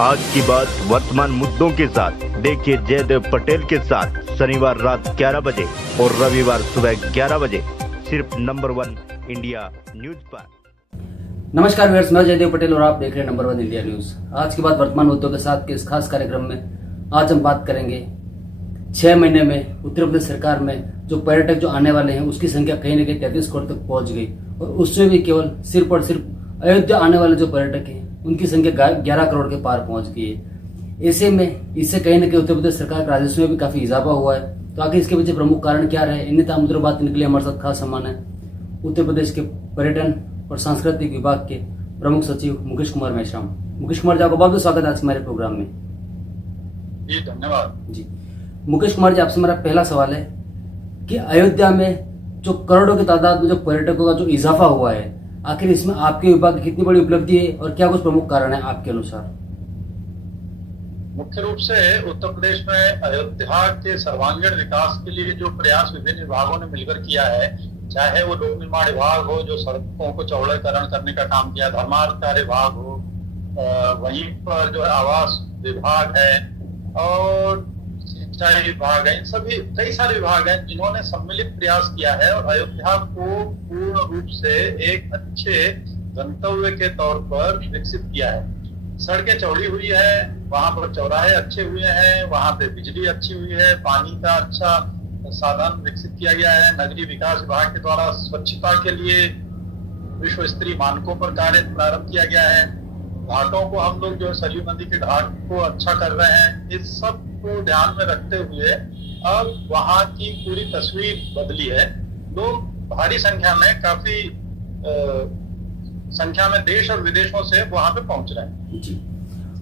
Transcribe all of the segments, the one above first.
आज की बात वर्तमान मुद्दों के साथ देखिए जयदेव पटेल के साथ शनिवार रात 11 बजे और रविवार सुबह 11 बजे सिर्फ नंबर 1 इंडिया न्यूज पर। नमस्कार व्यूअर्स, मैं जयदेव पटेल और आप देख रहे हैं नंबर 1 इंडिया न्यूज। आज की बात वर्तमान मुद्दों के साथ के इस खास कार्यक्रम में आज हम बात करेंगे 6 महीने में उत्तर प्रदेश सरकार में जो पर्यटक जो आने वाले हैं उसकी संख्या कहीं न कहीं 33 करोड़ तक पहुंच गई और उससे भी केवल सिर्फ और सिर्फ अयोध्या आने वाले जो पर्यटक हैं उनकी संख्या 11 करोड़ के पार पहुंच गई है। ऐसे में इससे कहीं न कहीं उत्तर प्रदेश सरकार के राजस्व में भी काफी इजाफा हुआ है। तो आखिर इसके पीछे प्रमुख कारण क्या रहे, इन तमाम मुद्दों बात करने के लिए हमारे साथ खास सम्मान है उत्तर प्रदेश के पर्यटन और सांस्कृतिक विभाग के प्रमुख सचिव मुकेश कुमार मेश्राम। मुकेश कुमार जी, आपका बहुत बहुत स्वागत है आज हमारे प्रोग्राम में। जी धन्यवाद। जी मुकेश कुमार जी, आपसे मेरा पहला सवाल है कि अयोध्या में जो करोड़ों की तादाद में जो पर्यटकों का जो इजाफा हुआ है, आखिर इसमें आपके विभाग की कितनी बड़ी उपलब्धि है और क्या कुछ प्रमुख कारण है आपके अनुसार? मुख्य रूप से उत्तर प्रदेश में अयोध्या के सर्वांगीण विकास के लिए जो प्रयास विभिन्न विभागों ने मिलकर किया है, चाहे वो लोक निर्माण विभाग हो जो सड़कों को चौड़ीकरण करने का काम किया, धर्मार्थ कार्य विभाग हो, वहीं पर जो है आवास विभाग है और सिंचाई विभाग है, इन सभी कई सारे विभाग हैं जिन्होंने सम्मिलित प्रयास किया है और अयोध्या को पूर्ण रूप से एक अच्छे गंतव्य के तौर पर विकसित किया है। सड़कें चौड़ी हुई है, वहां पर चौराहे अच्छे हुए हैं, वहां पे बिजली अच्छी हुई है, पानी का अच्छा साधन विकसित किया गया है। नगरीय विकास विभाग के द्वारा स्वच्छता के लिए विश्व स्तरीय मानकों पर कार्य प्रारंभ किया गया है। घाटों को हम लोग जो सरयू नदी के घाट को अच्छा कर रहे हैं। इस सब को ध्यान में रखते हुए अब वहां की पूरी तस्वीर बदली है। लोग भारी संख्या में काफी संख्या में देश और विदेशों से वहां पे पहुंच रहे हैं। जी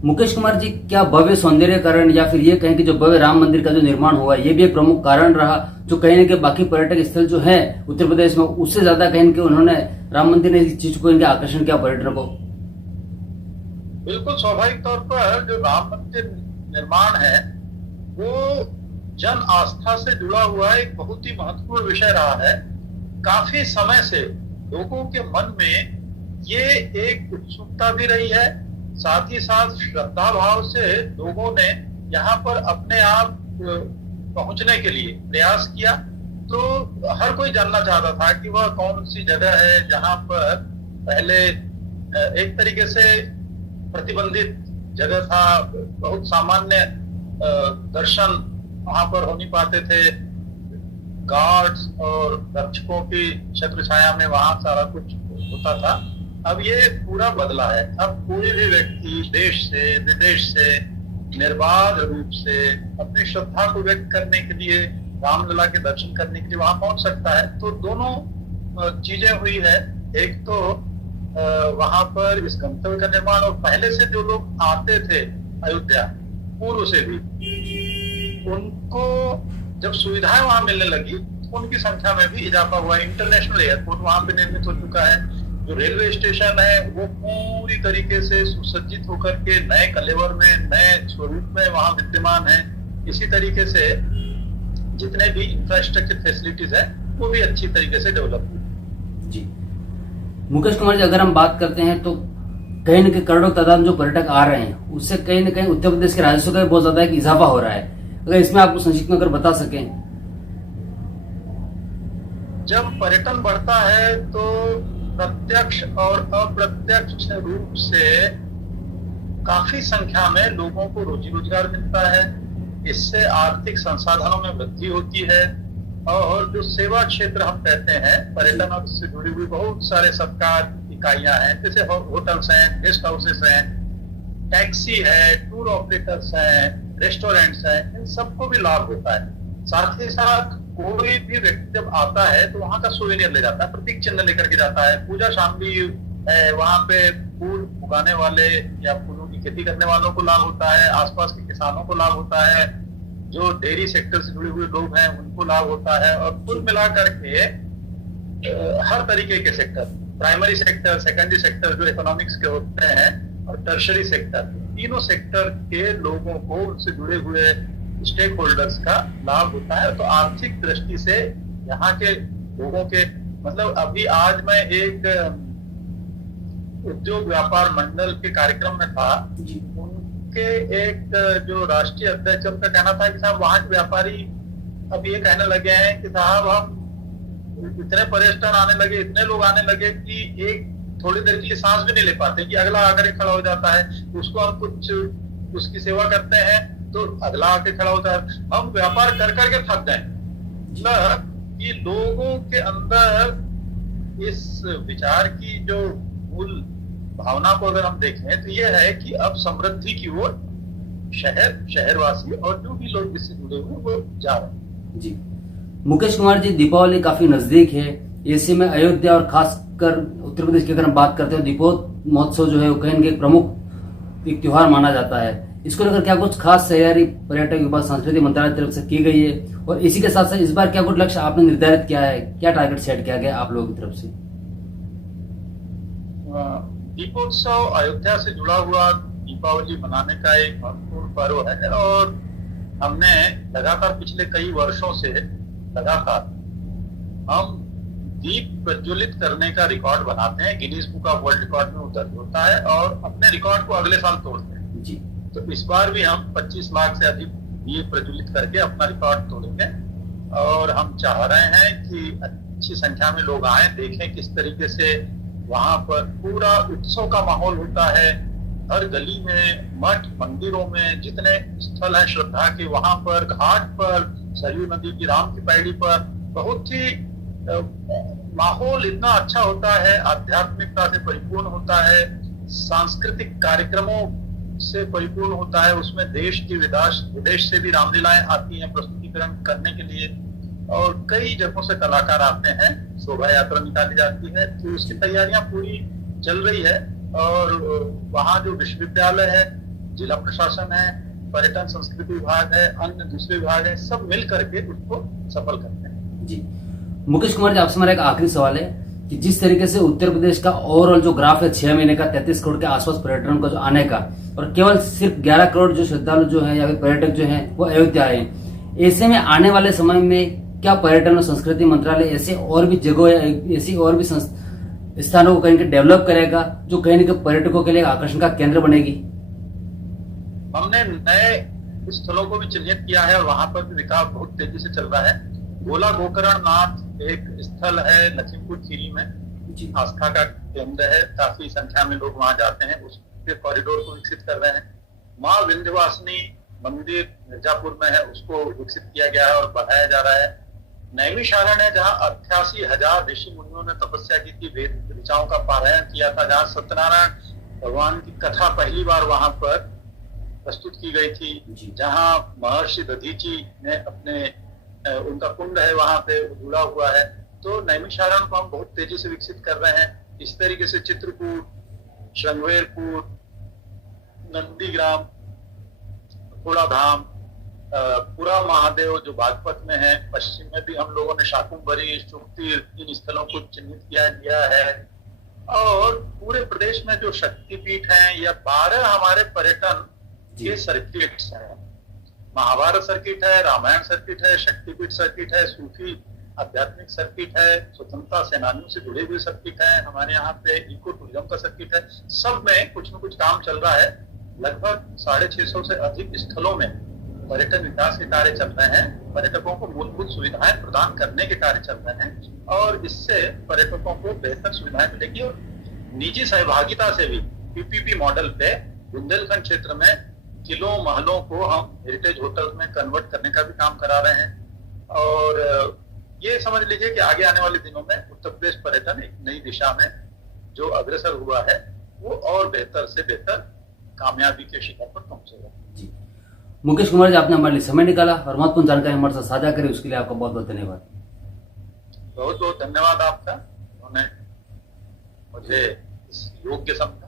मुकेश कुमार जी, क्या भव्य सौंदर्यकरण या फिर ये कहें कि जो भव्य राम मंदिर का जो निर्माण हुआ है ये भी एक प्रमुख कारण रहा जो कहीं न कहीं बाकी पर्यटक स्थल जो है उत्तर प्रदेश में उससे ज्यादा कहीं कि उन्होंने राम मंदिर ने इस चीज को इनके आकर्षण किया पर्यटकों को? बिल्कुल स्वाभाविक तौर पर जो राम मंदिर निर्माण है वो जन आस्था से जुड़ा हुआ एक बहुत ही महत्वपूर्ण विषय रहा है। काफी समय से लोगों के मन में ये एक उत्सुकता भी रही है, साथ ही साथ श्रद्धा भाव से लोगों ने यहाँ पर अपने आप पहुंचने के लिए प्रयास किया। तो हर कोई जानना चाहता था कि वह कौन सी जगह है जहाँ पर पहले एक तरीके से प्रतिबंधित जगह था, बहुत सामान्य दर्शन वहां पर हो नहीं पाते थे, गार्ड्स और रक्षकों की छत्र छाया में वहां सारा कुछ होता था। अब ये पूरा बदला है। अब कोई भी व्यक्ति देश से विदेश से निर्बाध रूप से अपनी श्रद्धा को व्यक्त करने के लिए, रामलला के दर्शन करने के लिए वहां पहुंच सकता है। तो दोनों चीजें हुई है, एक तो वहां पर इस गंतव्य का निर्माण और पहले से जो लोग आते थे अयोध्या पूर्व से भी, उनको जब सुविधाएं वहां मिलने लगी तो उनकी संख्या में भी इजाफा हुआ। इंटरनेशनल एयरपोर्ट वहां पे निर्मित हो चुका है। जो रेलवे स्टेशन है वो पूरी तरीके से सुसज्जित होकर के नए कलेवर में, नए स्वरूप में वहां विद्यमान है। इसी तरीके से जितने भी इंफ्रास्ट्रक्चर फैसिलिटीज है वो भी अच्छी तरीके से डेवलप हुई। जी मुकेश कुमार जी, अगर हम बात करते हैं तो कहीं न कहीं करोड़ों तादाद में जो पर्यटक आ रहे हैं उससे कहीं न कहीं उत्तर प्रदेश के राजस्व का भी बहुत ज्यादा एक इजाफा हो रहा है। अगर इसमें आपको संक्षिप्त में अगर बता सकें। जब पर्यटन बढ़ता है तो प्रत्यक्ष और अप्रत्यक्ष रूप से काफी संख्या में लोगों को रोजी रोजगार मिलता है। इससे आर्थिक संसाधनों में वृद्धि होती है और जो सेवा क्षेत्र हम कहते हैं पर्यटन से जुड़ी हुई बहुत सारे सरकार इकाइयां हैं, जैसे होटल्स हैं, गेस्ट हाउसेस हैं, टैक्सी है, टूर ऑपरेटर्स हैं, रेस्टोरेंट्स हैं, इन सबको भी लाभ होता है। साथ ही साथ कोई भी व्यक्ति जब आता है तो वहां का सोवेनियर ले जाता है, प्रतीक चिन्ह लेकर के जाता है। पूजा शामली है, वहां पे फूल उगाने वाले या फूलों की खेती करने वालों को लाभ होता है, आसपास के किसानों को लाभ होता है, जो डेयरी सेक्टर से जुड़े हुए लोग हैं उनको लाभ होता है। और कुल मिलाकर के हर तरीके के sector, primary sector, secondary sector जो इकोनॉमिक्स के होते हैं और टर्शरी सेक्टर, तीनों सेक्टर के लोगों को, उनसे जुड़े हुए स्टेक होल्डर्स का लाभ होता है। तो आर्थिक दृष्टि से यहाँ के लोगों के मतलब अभी आज मैं एक उद्योग व्यापार मंडल के कार्यक्रम में था, के एक जो राष्ट्रीय अध्यक्ष, उनका कहना था कि साहब वहां के व्यापारी अब ये कहने लगे हैं कि साहब हम इतने पर्यटन आने लगे, इतने लोग आने लगे कि एक थोड़ी देर के लिए सांस भी नहीं ले पाते कि अगला आकर के खड़ा हो जाता है, उसको हम कुछ उसकी सेवा करते हैं तो अगला आके खड़ा होता है। हम व्यापार कर करके थक गए। मतलब कि लोगों के अंदर इस विचार की जो मूल भावना को अगर हम देखें तो ये है कि अब समृद्धि की ओर शहरवासी और जो भी लोग इससे जुड़े हुए वो जा रहे हैं। जी मुकेश कुमार जी, दीपावली काफी नजदीक है, ऐसे में अयोध्या और खासकर उत्तर प्रदेश की अगर हम बात करते हैं, दीपोत्सव महोत्सव जो है वो कहीं एक प्रमुख एक त्योहार माना जाता है। इसको लेकर क्या कुछ खास तैयारी पर्यटक विभाग सांस्कृतिक मंत्रालय की तरफ से की गई है, और इसी के साथ साथ इस बार क्या कुछ लक्ष्य आपने निर्धारित किया है, क्या टारगेट सेट किया गया आप लोगों की तरफ से? दीपोत्सव अयोध्या से जुड़ा हुआ दीपावली मनाने का एक महत्वपूर्ण पर्व है और हमने लगातार पिछले कई वर्षों से लगातार हम दीप प्रज्वलित करने का रिकॉर्ड बनाते हैं। Guinness book of world record में दर्ज होता है और अपने रिकॉर्ड को अगले साल तोड़ते हैं जी। तो इस बार भी हम 25 लाख से अधिक दीप प्रज्वलित करके अपना रिकॉर्ड तोड़ेंगे और हम चाह रहे हैं कि अच्छी संख्या में लोग आए, देखें किस तरीके से वहां पर पूरा उत्सव का माहौल होता है। हर गली में, मठ मंदिरों में, जितने स्थल है श्रद्धा के, वहां पर घाट पर, सरयू नदी की राम की पैड़ी पर बहुत ही माहौल इतना अच्छा होता है, आध्यात्मिकता से परिपूर्ण होता है, सांस्कृतिक कार्यक्रमों से परिपूर्ण होता है। उसमें देश की विदेश से भी रामलीलाएं आती हैं प्रस्तुतिकरण करने के लिए और कई जगहों से कलाकार आते हैं, शोभा यात्रा निकाली जाती है। तो उसकी तैयारियां पूरी चल रही है और वहाँ जो विश्वविद्यालय है, जिला प्रशासन है, पर्यटन संस्कृति विभाग है, अन्य दूसरे विभाग है, सब मिल करके उसको सफल करते हैं। जी मुकेश कुमार जी, आपसे मेरा एक आखिरी सवाल है कि जिस तरीके से उत्तर प्रदेश का ओवरऑल जो ग्राफ है 6 महीने का 33 करोड़ के आसपास पर्यटन का जो आने का, और केवल सिर्फ 11 करोड़ जो श्रद्धालु जो है या फिर पर्यटक जो है वो अयोध्या आए, ऐसे में आने वाले समय में क्या पर्यटन और संस्कृति मंत्रालय ऐसे और भी जगह या ऐसी और भी स्थानों को कहीं डेवलप करेगा जो कहीं न कहीं पर्यटकों के लिए आकर्षण का केंद्र बनेगी? हमने नए स्थलों को भी चिन्हित किया है और वहां पर भी विकास बहुत तेजी से चल रहा है। गोला गोकर्ण नाथ एक स्थल है लखीमपुर खीरी में, आस्था का केंद्र है, काफी संख्या में लोग वहां जाते हैं, उसके कॉरिडोर को विकसित कर रहे हैं। माँ विंध्यवासिनी मंदिर मिर्जापुर में है, उसको विकसित किया गया है और बढ़ाया जा रहा है। नैमिषारण्य है जहाँ 88,000 ऋषि मुनियों ने तपस्या की थी, वेद ऋचाओं का पारायण किया था, जहाँ सत्यनारायण भगवान की कथा पहली बार वहां पर प्रस्तुत की गई थी, जहाँ महर्षि दधीची ने अपने उनका कुंड है वहां पे जुड़ा हुआ है। तो नैमिषारण्य को हम बहुत तेजी से विकसित कर रहे हैं। इस तरीके से चित्रकूट, श्रृंगवेरपुर, नंदीग्राम, थोड़ा धाम, पुरा महादेव जो बागपत में है, पश्चिम में भी हम लोगों ने शाकुंभरी, शुभतीर्थ, इन स्थलों को चिन्हित किया है। और पूरे प्रदेश में जो शक्तिपीठ हैं या 12 हमारे पर्यटन के सर्किट्स हैं, महाभारत सर्किट है, रामायण सर्किट है, शक्तिपीठ सर्किट है, सूफी आध्यात्मिक सर्किट है, स्वतंत्रता सेनानियों से जुड़े हुए सर्किट है, हमारे यहाँ पे इको टूरिज्म का सर्किट है। सब में कुछ न कुछ काम चल रहा है। लगभग 650 से अधिक स्थलों में पर्यटन विकास के कार्य चल रहे हैं, पर्यटकों को मूलभूत सुविधाएं प्रदान करने के कार्य चल रहे हैं और इससे पर्यटकों को बेहतर सुविधाएं मिलेगी। और निजी सहभागिता से भी पीपीपी मॉडल पे बुंदेलखंड क्षेत्र में किलों महलों को हम हेरिटेज होटल में कन्वर्ट करने का भी काम करा रहे हैं। और ये समझ लीजिए कि आगे आने वाले दिनों में उत्तर प्रदेश पर्यटन एक नई दिशा में जो अग्रसर हुआ है वो और बेहतर से बेहतर कामयाबी के शिखर पर पहुंचेगा। जी मुकेश कुमार जी, आपने हमारे लिए समय निकाला और महत्वपूर्ण जानकारी हमारे साथ साझा करी, उसके लिए आपका बहुत बहुत धन्यवाद। बहुत बहुत धन्यवाद आपका, उन्होंने मुझे इस योग्य समझा।